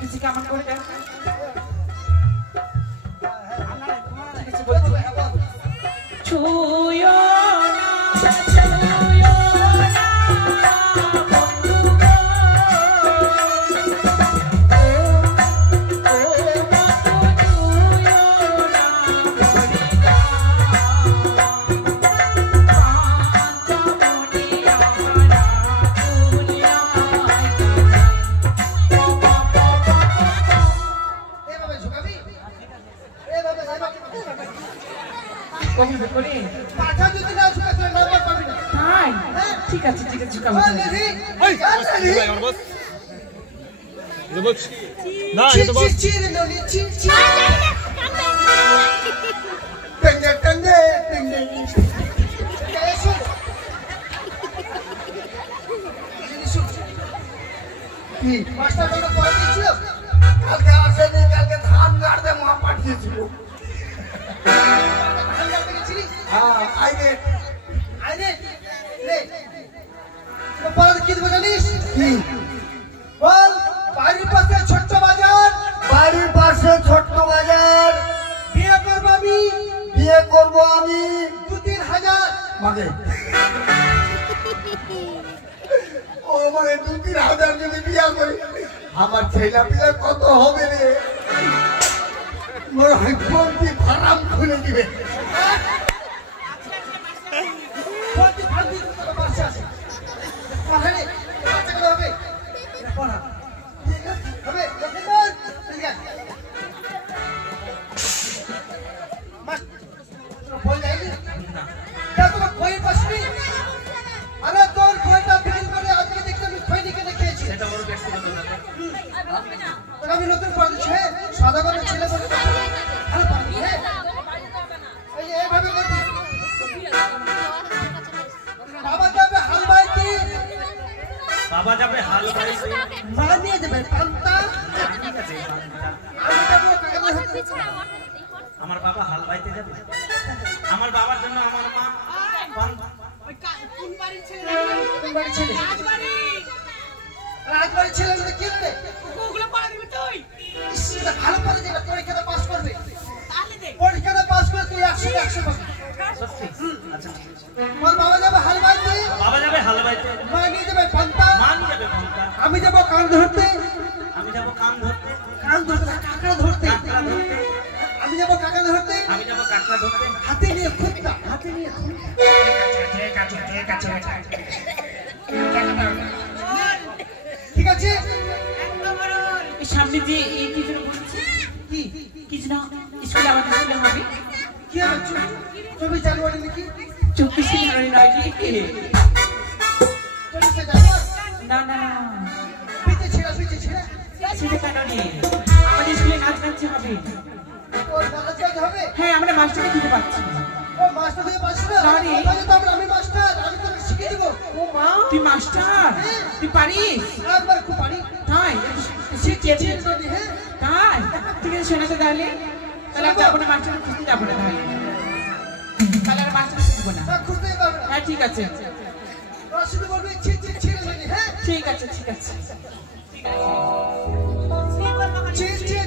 কিছু কেমন করে দেখ ছুঁয়ো না ছুঁয়ো না ঠিক আছে ঠিক আছে ঝুকাবো না এটা বস টঙ্গে টঙ্গে টঙ্গে কি মাস্টার কোন পড়া দিছিল কালকে আসেনি কালকে ধান গাড়তে মা পাঠিয়েছিল ধান গাড়তে গেছিলি হ্যাঁ আইনে রে তো পড়া কি দিব জানিস কি বল বাড়ির পাশে ছোট বাজার বিয়ে করব আমি 2-3 হাজার মাগে ও মানে 2-3 হাজার যদি বিয়ে করি আমার ছেলে পিলে কত হবে রে মোর হাইপন্তি ফারাম খুলে দিবে কোটি ফান্দি তো পাশে আছে তাহলে বাচ্চা কত হবে পড়া হবে লক্ষ্মীধর ঠিক আছে মাস্টার বল যাইনি না তা তোমার কই পাসনি আরে তোর কয়টা ফিল করে আজকে দেখতে আমি খৈনি কে দেখিয়েছি এটা বড় ব্যক্তিগত ব্যাপার আমি নতুন পড়া দিচ্ছি সাদা করে ছেলে বলে আরে পারি হ্যাঁ এই এইভাবে করবি বাবা যাবে হাল বাইতে মালা নিয়ে যাবে পান্তা আমার বাবা হাল বাইতে যাবে আমার বাবার জন্য আমার মা কোন বাড়ির ছেলে রাজবাড়ির ছেলে কিনবে ওগুলো পাড়া দিবি তুই সেটা ভালো করে যাবে পরীক্ষাতে পাস করবে তাহলে দেখ পরীক্ষাতে পাস করে তুই 100 পাবি সত্যি আচ্ছা আমার বাবা যাবে হাল বাইতে মা নিয়ে যাবে পান্তা আমি যাব কান ধরতে কাঁকড়া ধরতে আমি যাব কাঁকড়া ধরতে হাতে নিয়ে খুঁটটা ঠিক আছে সামনে যে এই কি যেন বলছে কি যেন স্কুলে আমাদের স্কুলে হবে কি হবে 24 জানুয়ারি নাকি 24 জানুয়ারি নয় কি 24 জানুয়ারি না না পিছে ছেড়া সেটা কেন নেই আমাদের স্কুলে নাচ গান হবে ওর নাচ গান হবে হ্যাঁ আমরা মাস্টারকে দিতে পারছি ও মাস্টার দিয়ে পারছিস না তাহলে তো আমি মাস্টার আমি তোকে শিখিয়ে দেব ও মা তুই মাস্টার তুই পারিস একবার খুব পারি তাই শিখিয়েছি হ্যাঁ তাই ঠিক আছে শোনাতে তাহলে যাবো না মাস্টার খুঁজতে যাবো না তাহলে আর মাস্টার খুঁজবো না খুঁজতে পারবে না হ্যাঁ ঠিক আছে রশিদ বলবে ছিড়ে হ্যাঁ ঠিক আছে ছিড়ে